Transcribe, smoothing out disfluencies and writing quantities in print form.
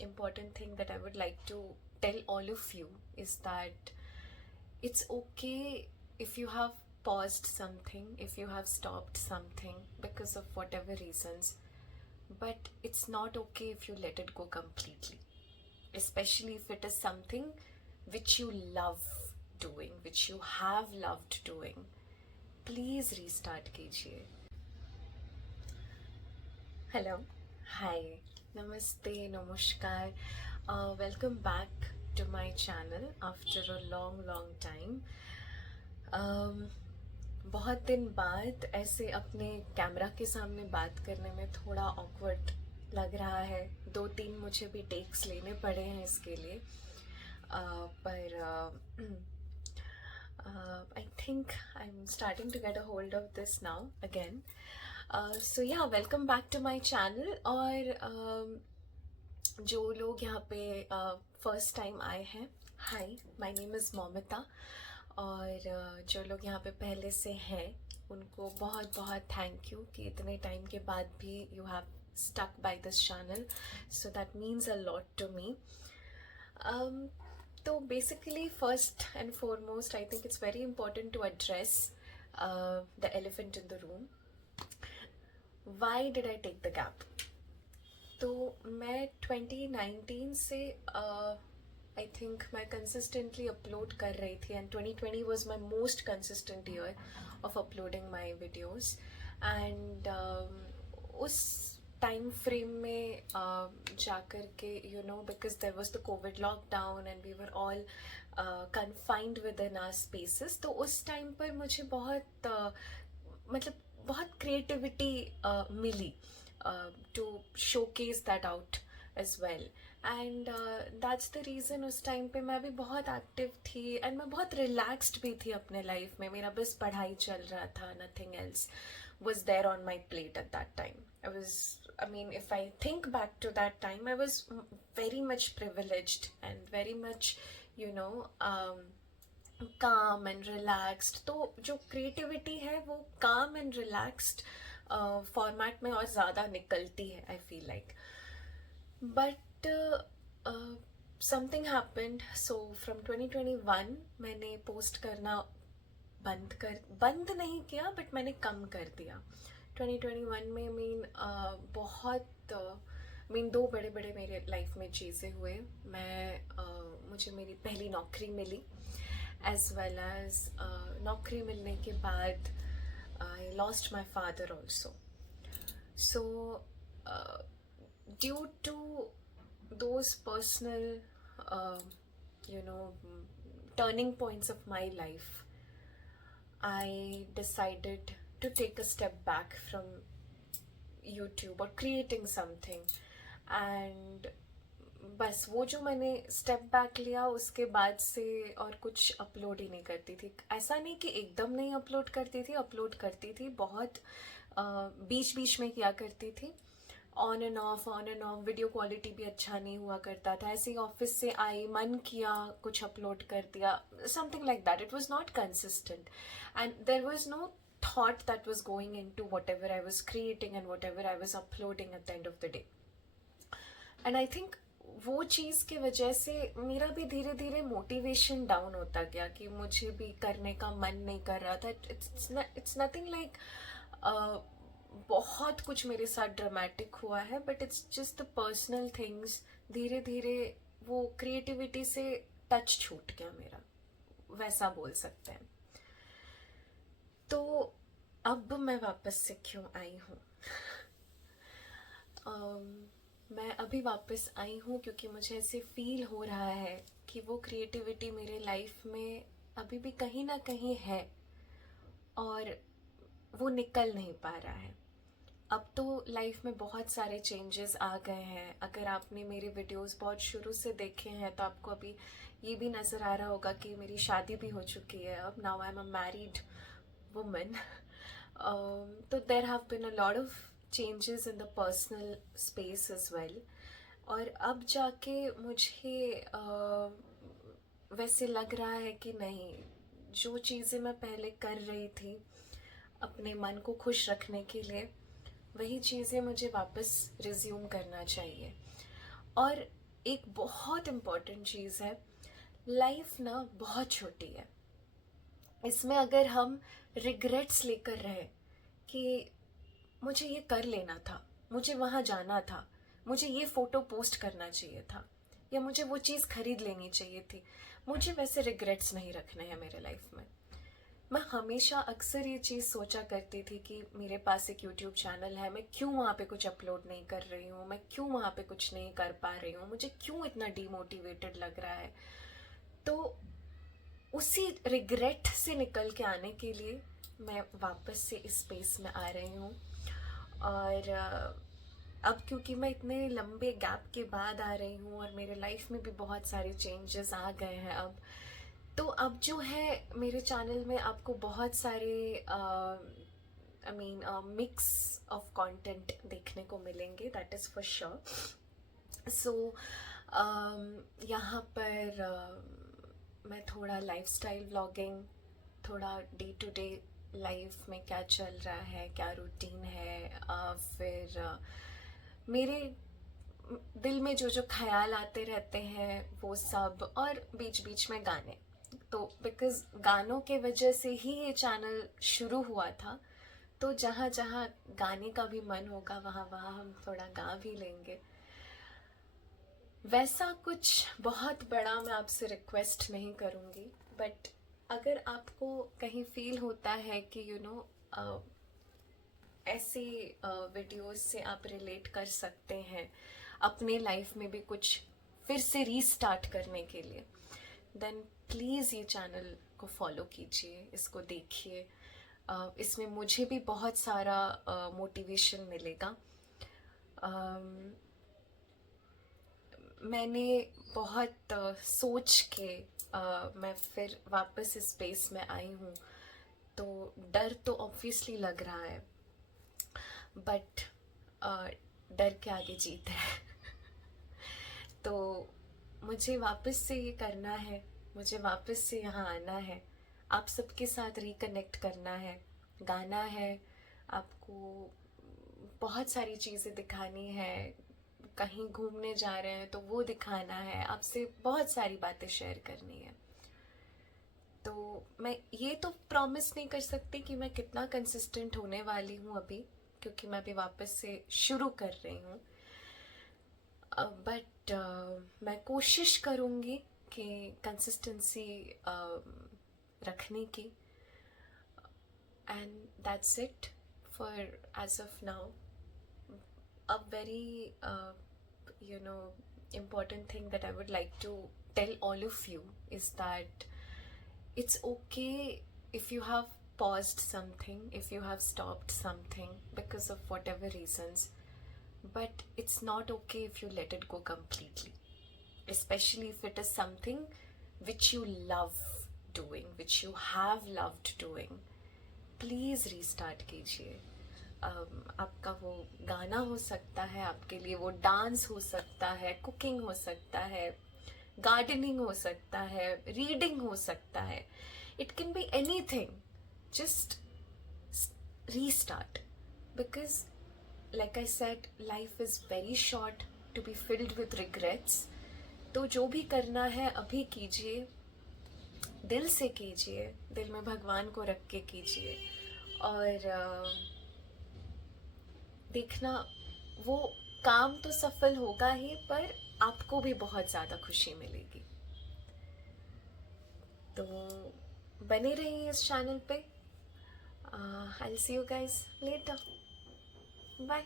important thing that I would like to tell all of you is that it's okay if you have paused something, if you have stopped something because of whatever reasons, but it's not okay if you let it go completely, especially if it is something which you love doing, which you have loved doing. Please restart कीजिए. Hello. Hi. Namaste. Namaskar. Welcome back to my channel after a long time. बहुत दिन बाद ऐसे अपने camera के सामने बात करने में थोड़ा ऑकवर्ड लग रहा है. 2-3 मुझे भी टेक्स लेने पड़े हैं इसके लिए. पर I think I'm starting to get a hold of this now again. So yeah, welcome back to my channel. और जो लोग यहाँ पे फर्स्ट टाइम आए हैं, हाय, माय नेम इज़ मोमिता. और जो लोग यहाँ पे पहले से हैं उनको बहुत बहुत थैंक यू कि इतने टाइम के बाद भी you have stuck by this channel, so that means a lot to me. So basically, first and foremost, I think it's very important to address the elephant in the room. Why did I take the gap? तो मैं 2019 से I think मैं consistently upload कर रही थी, and 2020 was my most consistent year of uploading my videos. And उस time frame में जाकर के you know, because there was the Covid lockdown and we were all confined within our spaces, तो उस time पर मुझे बहुत मतलब बहुत क्रिएटिविटी मिली to showcase that out as well. And that's the reason उस टाइम पे मैं भी बहुत एक्टिव थी एंड मैं बहुत रिलैक्स्ड भी थी अपने लाइफ में. मेरा बस पढ़ाई चल रहा था, nothing else was there on my plate at that time. I mean, if I think back to that time, I was very much privileged and very much, you know, calm and relaxed. तो जो creativity है वो calm and relaxed format में और ज़्यादा निकलती है, I feel like. But something happened. So from 2021 मैंने पोस्ट करना बंद नहीं किया, बट मैंने कम कर दिया. 2021 में बहुत दो बड़े बड़े मेरे लाइफ में चीज़ें हुए. मुझे मेरी पहली नौकरी मिली, एज वेल एज नौकरी मिलने के बाद I lost my father also. So due to those personal turning points of my life, I decided to take a step back from YouTube or creating something. And बस वो जो मैंने step back लिया उसके बाद से और कुछ अपलोड ही नहीं करती थी. ऐसा नहीं कि एकदम नहीं अपलोड करती थी बहुत बीच बीच में किया करती थी. On end of video quality भी अच्छा नहीं हुआ करता था. ऐसे ही ऑफिस से आई, मन किया, कुछ अपलोड कर दिया, something like that. It was not consistent and there was no thought that was going into whatever I was creating and whatever I was uploading at the end of the day. And I think वो चीज़ की वजह से मेरा भी धीरे धीरे motivation down होता गया कि मुझे भी करने का मन नहीं कर रहा था. इट्स नथिंग लाइक बहुत कुछ मेरे साथ ड्रामेटिक हुआ है, but it's just the personal things. धीरे धीरे वो क्रिएटिविटी से टच छूट गया मेरा, वैसा बोल सकते हैं. तो अब मैं वापस से क्यों आई हूँ? मैं अभी वापस आई हूँ क्योंकि मुझे ऐसे फील हो रहा है कि वो क्रिएटिविटी मेरे लाइफ में अभी भी कहीं ना कहीं है और वो निकल नहीं पा रहा है. अब तो लाइफ में बहुत सारे चेंजेस आ गए हैं. अगर आपने मेरे वीडियोस बहुत शुरू से देखे हैं तो आपको अभी ये भी नज़र आ रहा होगा कि मेरी शादी भी हो चुकी है. अब now I am a married woman. तो there have been a lot of changes in the personal space as well. और अब जाके मुझे वैसे लग रहा है कि नहीं, जो चीज़ें मैं पहले कर रही थी अपने मन को खुश रखने के लिए, वही चीज़ें मुझे वापस रिज्यूम करना चाहिए. और एक बहुत इम्पॉर्टेंट चीज़ है, लाइफ ना बहुत छोटी है। इसमें अगर हम रिग्रेट्स लेकर रहे कि मुझे ये कर लेना था, मुझे वहाँ जाना था, मुझे ये फ़ोटो पोस्ट करना चाहिए था, या मुझे वो चीज़ खरीद लेनी चाहिए थी, मुझे वैसे रिग्रेट्स नहीं रखने हैं मेरे लाइफ में। मैं हमेशा अक्सर ये चीज़ सोचा करती थी कि मेरे पास एक यूट्यूब चैनल है, मैं क्यों वहाँ पे कुछ अपलोड नहीं कर रही हूँ, मैं क्यों वहाँ पे कुछ नहीं कर पा रही हूँ, मुझे क्यों इतना डीमोटिवेटेड लग रहा है। तो उसी रिग्रेट से निकल के आने के लिए मैं वापस से इस स्पेस में आ रही हूँ। और अब क्योंकि मैं इतने लंबे गैप के बाद आ रही हूँ और मेरे लाइफ में भी बहुत सारे चेंजेस आ गए हैं अब, तो अब जो है मेरे चैनल में आपको बहुत सारे I mean mix of content देखने को मिलेंगे, दैट इज़ फॉर श्योर। सो यहाँ पर मैं थोड़ा लाइफस्टाइल व्लॉगिंग, थोड़ा डे टू डे लाइफ में क्या चल रहा है, क्या रूटीन है, फिर मेरे दिल में जो जो ख्याल आते रहते हैं वो सब, और बीच बीच में गाने। तो बिकॉज़ गानों के वजह से ही ये चैनल शुरू हुआ था, तो जहाँ जहाँ गाने का भी मन होगा वहाँ वहाँ हम थोड़ा गा भी लेंगे। वैसा कुछ बहुत बड़ा मैं आपसे रिक्वेस्ट नहीं करूँगी, बट अगर आपको कहीं फील होता है कि ऐसे वीडियोस से आप रिलेट कर सकते हैं अपने लाइफ में भी कुछ फिर से रीस्टार्ट करने के लिए, देन प्लीज़ ये चैनल को फॉलो कीजिए, इसको देखिए। इसमें मुझे भी बहुत सारा मोटिवेशन मिलेगा। मैंने बहुत सोच के मैं फिर वापस इस स्पेस में आई हूँ, तो डर तो ऑब्वियसली लग रहा है, बट डर के आगे जीत है। तो मुझे वापस से ये करना है, मुझे वापस से यहाँ आना है, आप सबके साथ रिकनेक्ट करना है, गाना है, आपको बहुत सारी चीज़ें दिखानी है, कहीं घूमने जा रहे हैं तो वो दिखाना है, आपसे बहुत सारी बातें शेयर करनी है। तो मैं ये तो प्रॉमिस नहीं कर सकती कि मैं कितना कंसिस्टेंट होने वाली हूँ अभी, क्योंकि मैं अभी वापस से शुरू कर रही हूँ, बट मैं कोशिश करूँगी कि कंसिस्टेंसी रखने की। And that's it for as of now. A very important thing that I would like to tell all of you is that it's okay if you have paused something, if you have stopped something because of whatever reasons, but it's not okay if you let it go completely, especially if it is something which you love doing, which you have loved doing. Please restart कीजिए। आपका वो गाना हो सकता है, आपके लिए वो डांस हो सकता है, कुकिंग हो सकता है, गार्डनिंग हो सकता है, रीडिंग हो सकता है, it can be anything. Just restart, because like I said, life is very short to be filled with regrets. तो जो भी करना है अभी कीजिए, दिल से कीजिए, दिल में भगवान को रख के कीजिए, और देखना वो काम तो सफल होगा ही, पर आपको भी बहुत ज़्यादा खुशी मिलेगी। तो बने रहिए इस चैनल पे। I will see you guys later. Bye.